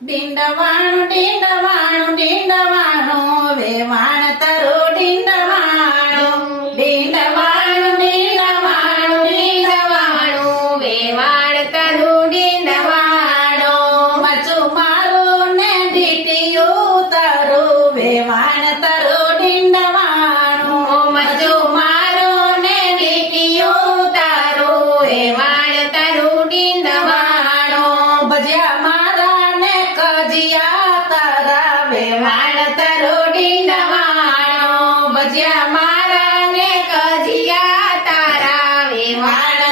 ડીંડવાણું ડીંડવાણું ડીંડવાણું વેવાણ તરું ડીંડવાણું ડીંડવાણું ડીંડવાણું ડીંડવાણું વેવાણ તરું ડીંડવાણું મચું મારું ને ડીટીયું તરું વેવાણ તરું ડીંડવાણું મચું મારું ને ડીટીયું તરું વેવાણ તરું ડીંડવાણું ભજ્યા મારા ને કજિયા તારા વેવાણ તરું ડીંડવાણું ભજ્યા મારા ને કજિયા તારા વેવાણ